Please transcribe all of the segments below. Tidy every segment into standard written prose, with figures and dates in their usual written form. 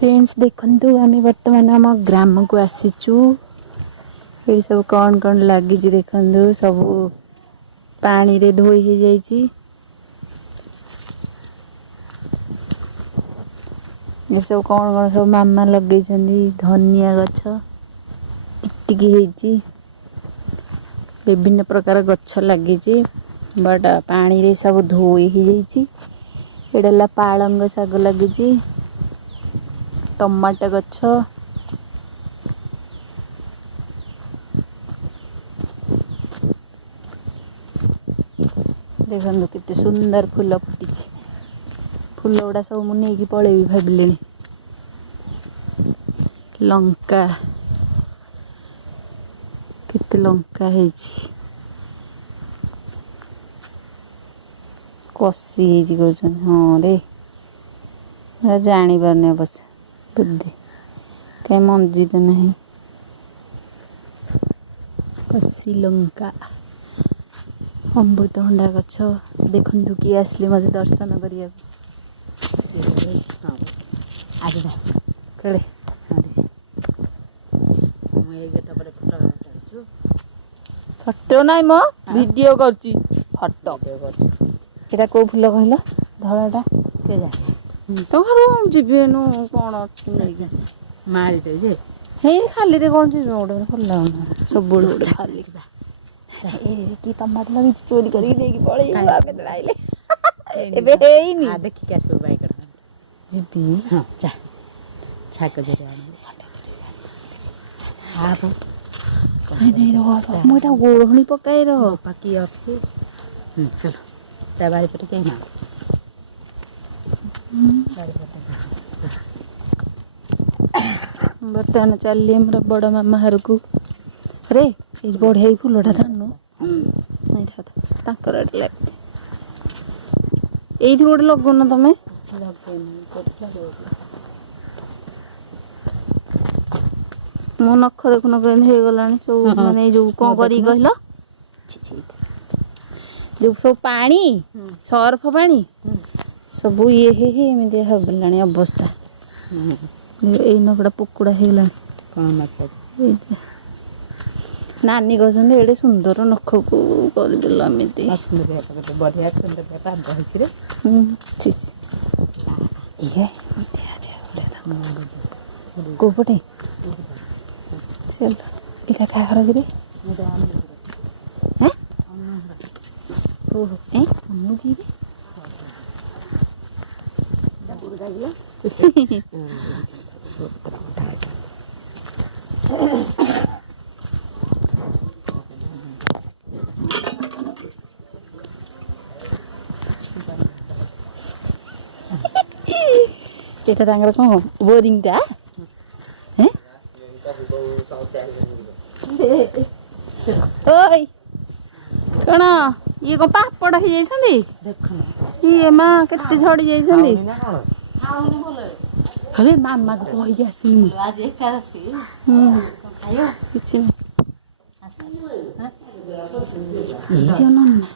Friends देखंतु आम बर्तमान आम ग्राम को आसीचु। ये सब कौन लगी देखंतु सब पानी रे धोई हो जाइए। ये सब कौन सब मामा लगे धनिया गछ टिकटिकी होती विभिन्न प्रकार गछ लगी बट पानी रे सब धोई हो जाइए। एडा पालंग शाग लगी टमाटो गछ देखो केते सुंदर फूल फुटी फूल गुड़ा सब मुझे पलैबी भाविले। लंका केते लंका है कषि कहते हाँ रे जानी पारने अवश्य बुद्धि कहीं मंजी तो नहीं कषि लंका अमृतभंडा गछ देखु किए आसले मत दर्शन करिया कड़े फटो ना मो वीडियो करची फटो एटा को फूल कहला धଳାटा के जाने तो घर जीवे नु कोन अछि नै मारी दे जे हे खाली रे कोन जी ओडे फूल सब बुड़ खाली ए की टमाटर लगी चोरी करी देकी पळे आके दलाइले एबे हेइनी आ देखि के सब बाई कर जीबी हां जा छाक जरे हां तो कहीं नहीं रहो मोटा गोरहणी पकाई रहो पकी अछि चल चा बारी पटे के ना बारी पटे बर्तन चलली हमरा बड़ मामा हर को रे ए बढ़िया फूलटा धानु नहीं था ताकर लागते एइथि गोटे लगन तमे मो नख देखुन केन हे गलानी सब माने जो को करी कहलो जो सब पानी सर्फ पानी सब ये हे एमती हबलानी अवस्था ए नकड़ा पुकुड़ा हे गलानी कौन नानी कहते एडे सुंदर नख को करदेला एमती बढ़िया सुंदर पाग होइछ रे ये कोपटे चल इला का कर रे हैं ओ ए अन्नू की रे डबुर गाइला এটা তাঙ্গর কোন বোরিংটা হ্যাঁ ওই কোন ये को पापड़ हे जाइछंदी देखो ये मां केते झड़ी जाइछंदी अरे मामा को कहि आसी आज एकादशी खायो किछि ये जनो ना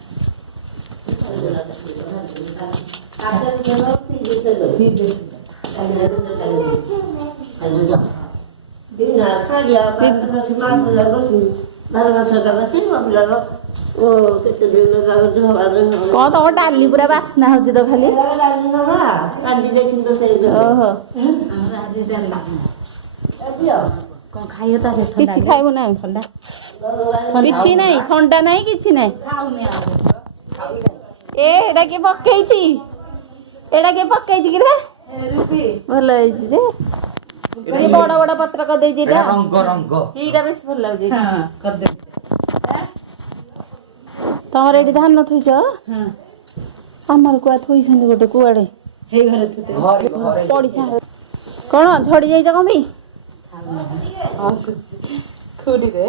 कौन तो डाली पूरा बासना हो तो खाली ओहो कौन खाइयो ताले किछि खाइबो ना ठंडा किछि नहीं ठंडा नहीं किछि नहीं ए एडा के पक्कैछि एडा के पक्कैछि कि रे भल होइछि रे ये बड़ा बड़ा पत्र कर दे जेटा रंग रंग एटा बेस भल लाग जे हां कर दे तमर एडी धान न थइछ हां हमर कुआ थइछन गोटे कुआडे हे घरे थते पडिसा कोन झड़ी जाई जा कमी खुडी रे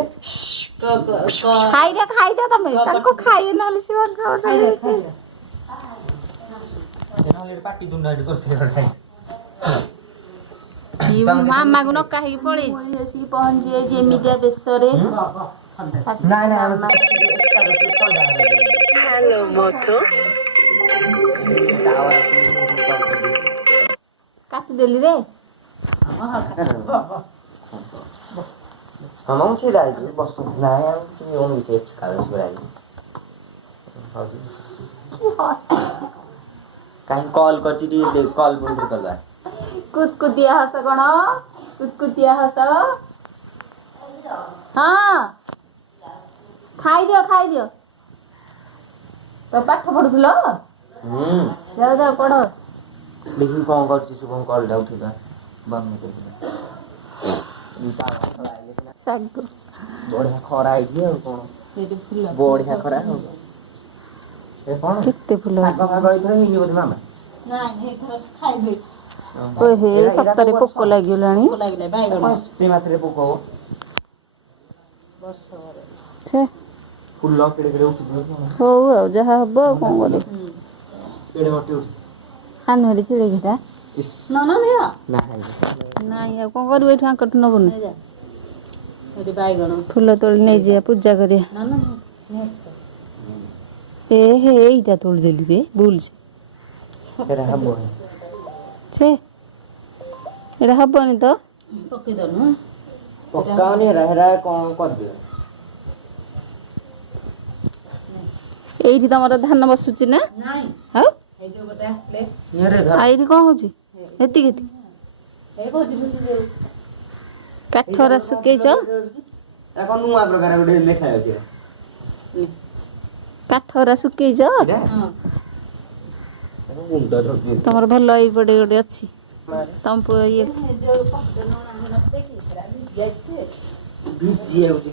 खाई दे तमे ताको खाई नले सिवर खाई दे नले पाटी दुंडा करते रे साई मामा को न कहि पड़ी एसी पहुंचे जेमितिया बेसरे नहीं हेलो मोथो काट देली रे ହଁ ମୁଁ ଛିଡ଼ା ହେଇଛି ବସ ନାଇଁ ଆଉ କିଛି ଓଣିଛି କାଗଜ କରାଇଛି କାହିଁ କଲ୍ କରିଛି ଟିକେ କଲ୍ ପୁଣି ଥରେ କରିବା କୁତକୁତିଆ ହସ କଣ କୁତକୁତିଆ ହସ ହଁ ଖାଇଦିଅ ତ ପାଠ ପଢୁଥିଲ ଯାଅ ଯାଅ ପଢ ଦେଖିବି କଣ କରୁଛି ଶୁଭମ କଲ୍ଟା ଉଠିବା ବନ୍ଦ ଶାଗ ବଢିଆ ଖରା ହେଇଛି ଆଉ କଣ ବଢିଆ ଖରା ଆଉ ଏ କଣ କେତେ ଫୁଲ ଶାଗ ଫାଗ ହେଇଥିଲା ହେଇନି ବୋଧେ ମାମା ହେ ସପ୍ତାହରେ ପୋକ ଲାଗିଗଲାଣି ମାତ୍ରେ ପୋକ ଛେ ଫୁଲ କେଡ଼େ କେଡ଼େ ଉଠିଥିବ ହଉ ଆଉ ଯାହା ହବ ଆଉ କଣ କରିବ କେଡ଼େ ମୋଟି ଉଠି ଆନୁଆରି ଚିଳିକିଟା ନାହିଁ ନାଇଁ ଆଉ କଣ କରିବୁ ଏଇଠୁ ଆଙ୍କଠୁ ନବୁନି ଫୁଲ ତୋଳି ନେଇଯିବା ପୂଜା କରିବା ଏଇଟା ତୋଳିଦେଲି ରେ ଭୁଲ ଏରା ହବନି ଛେ ଏଇଟା ହବନି ତ ପକାଉନି ହେରା କଣ କରିଦିଅ ଏଇଠି ତମର ଧାନ ବସୁଛି ନା ଆଉ ଏଇଠି କଣ ହଉଛି ଏତିକି କାଠରା ଶୁଖେଇଛ ନୂଆ ପ୍ରକାର ଗୋଟେ ଦେଖାଯାଉଛି କାଠରା ଶୁଖେଇଛ ତମର ଭଲ ଏଇପଟେ ଗୋଟେ ଅଛି ତମ ଇଏ ଭିଜି ଯାଉଛି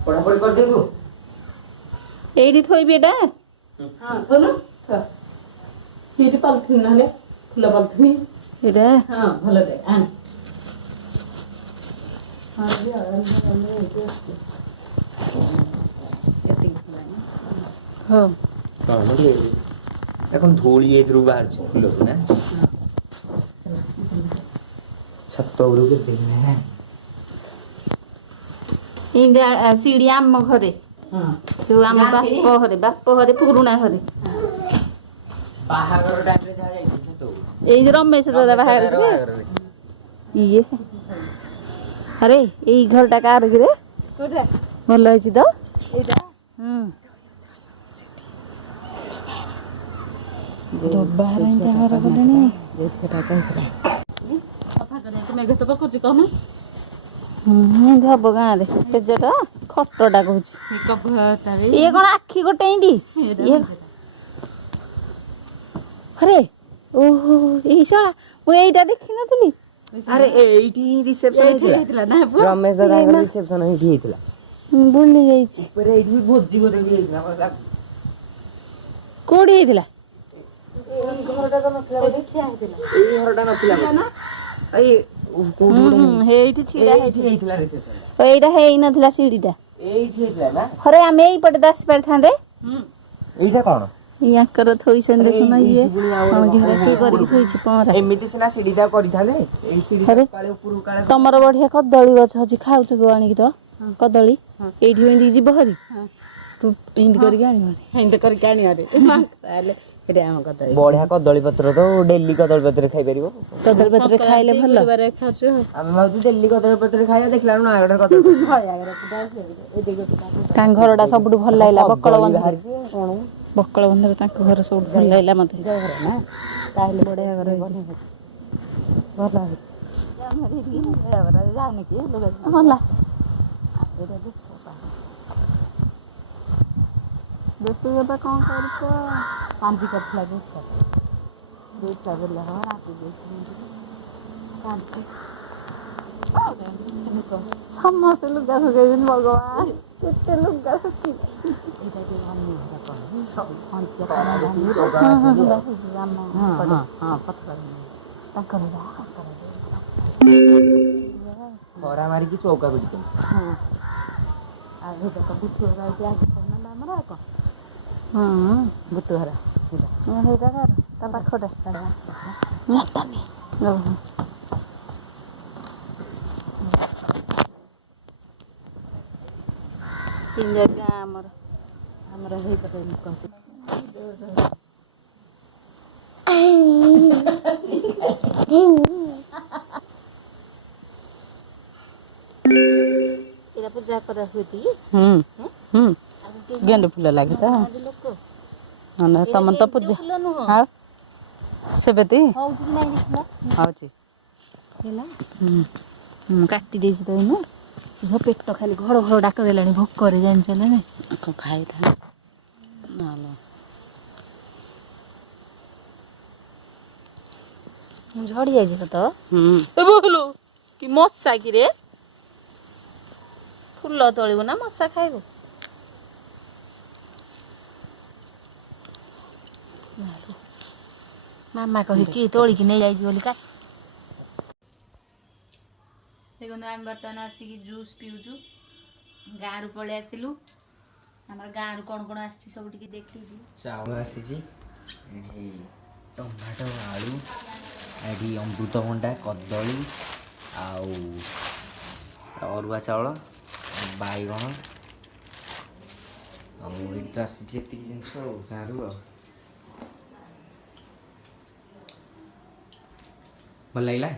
ପଢାପଢି କରିଦେବୁ ଏଇଠି ଥୋଇବି ଏଟା ଏଇଟା ହଉ এখন ধূଳି ଏଇଥିରୁ ବାହାରୁଛି ଫୁଲରୁ ନା ଛାତ ଉପରକୁ ଦେଖ ସିଡି ଆମ ଘରେ ଯୋଉ ଆମ ବାପ ଘରେ ପୁରୁଣା ଘରେ ବାହାଘର ଟାଇମରେ ଯାହା ଯାଇଥିଲି ଛାତ ଏଇ ଯୋଉ ରମେଶ ଦାଦା ବାହାଘର ଇଏ ଆରେ ଏଇ ଘରଟା କାହାର କିରେ ଭଲ ହେଇଛି ତ ହବ ଗାଁରେ ପେଜଟା ଖଟଟା କହୁଛି ଇଏ କଣ ଆଖି ଗୋଟେ ଇଏ ଆରେ ଓହୋ ଏଇ ଶାଳା ମୁଁ ଏଇଟା ଦେଖିନଥିଲି ଆରେ ଏଇଠି ରିସେପସନ ହେଇଥିଲା ନା ରମେଶ ଦାଦାଙ୍କ ରିସେପସନ ଏଇଠି ହେଇଥିଲା ଭୁଲି ଯାଇଛି ଉପରେ ଏଇଠି ଭୋଜି ବୋଧେ ହେଇଥିଲା କୋଉଠି ହେଇଥିଲା ଏଇ ଘରଟା ତ ନଥିଲା ଏଇ ଘରଟା ନଥିଲା ନା ହେଇଠି ଛିଡା ହେଇଥିଲା ରିସେପସନ ଏଇଟା ହେଇନଥିଲା ସିଡିଟା ଏଇଠି ହେଇଥିଲା ନା ହରେ ଆମେ ଏଇପଟେ ତ ଆସି ପାରିଥାନ୍ତେ ଏଇଟା କଣ ୟାଙ୍କର ଥୋଇଛନ୍ତି ଦେଖୁନ ଇଏ ଘର କିଏ କରିକି ଥୋଇଛି ପହଁରା ଏମିତି ସିନା ସିଡିଟା କରିଥାନ୍ତେ ଏଇ ସିଡିଟା କାଳେ ଉପରକୁ କାଳେ ତମର ବଢିଆ କଦଳୀ ଗଛ ଅଛି ଖାଉଥିବ ଆଣିକି ତ କଦଳୀ ଏଇଠି ଏମିତି ଯିବ ହରି ତୁ ଏମିତି କରିକି ଆଣିବ ବଢିଆ କଦଳୀ ପତ୍ର ତ ଡେଲି କଦଳୀ ପତ୍ର ଖାଇପାରିବ କଦଳୀ ପତ୍ର ଖାଇଲେ ଭଲ ଆମେ ଭାବୁଛୁ ଡେଲି କଦଳୀ ପତ୍ର ଖାଇବା ଦେଖିଲା ବେଳକୁ ନୟାଗଡ଼ କଦଳୀ ତାଙ୍କ ଘରଟା ସବୁଠୁ ଭଲ ଲାଗିଲା ବକଳ ବନ୍ଧରେ ତାଙ୍କ ଘର ସବୁଠୁ ଭଲ ଲାଗିଲା ମତେ ତାହେଲେ ବଢିଆ ଘର ଭଲ ବେଶୀ ଏବେ କଣ କରୁଛ କାନ୍ଦି କରିଥିଲା ଦୁଇଟା ବେଲା ରାତି ସମସ୍ତେ ଲୁଗା ଶୁଖେଇଛନ୍ତି ଭଗବାନ କେତେ ଲୁଗା ଶୁଖିଲେ ଖରା ମାରିକି ଚୌକା ପିଟିଛନ୍ତି ହଁ ବୁଟୁଘର ହେଇଟା ଘର ତା ପାଖଟା ରାସ୍ତାନି ତିନି ଜାଗା ଆମର ହେଇପଟେ କହୁଛି ଏରା ପୂଜା କରା ହୁଏ ଟି गेंडे फूल लगे तो ଲୋକ तमन तो पूजा ଫୁଲ ନୁହଁ हाँ सेबती ହଉଛି କି ନାଇଁ ଦେଖିଲା हौची ହେଲା ମୁଁ କାଟି ଦେଇଛି ତ ଏଇନା ଝିଅ ପେଟ ଖାଲି ଘଡ଼ ଘଡ଼ ଡାକ ଦେଲାଣି ଭୋକରେ ଜାଣିଛ ନା ନାଇଁ खाई था नालो ମୁଁ ଝଡ଼ି ଯାଇଛି ସତ हम्म ଏ ବୋଲୋ କି ମଶା କି ରେ ଫୁଲ ତୋଳିବୁ ନା ମଶା ଖାଇବୁ ମାମା କହିକି ତୋଳିକି ନେଇଯାଇଛି ବୋଲି କା ଦେଖନ୍ତୁ ଆମେ ବର୍ତ୍ତମାନ ଆସିକି ଜୁସ୍ ପିଉଛୁ ଗାଁରୁ ପଳେଇ ଆସିଲୁ ଆମର ଗାଁରୁ କ'ଣ କ'ଣ ଆସିଛି ସବୁ ଟିକେ ଦେଖେଇବି ଚାଉଳ ଆସିଛି ଏଠି ଟମାଟୋ ଆଳୁ ଏଠି ଅମୃତଭଣ୍ଡା କଦଳୀ ଆଉ ଅରୁଆ ଚାଉଳ ବାଇଗଣ ଆଉ ଏଠି ତ ଆସିଛି ଏତିକି ଜିନିଷ ଆଉ ଗାଁରୁ ଆଉ ଭଲ ଲାଗିଲା।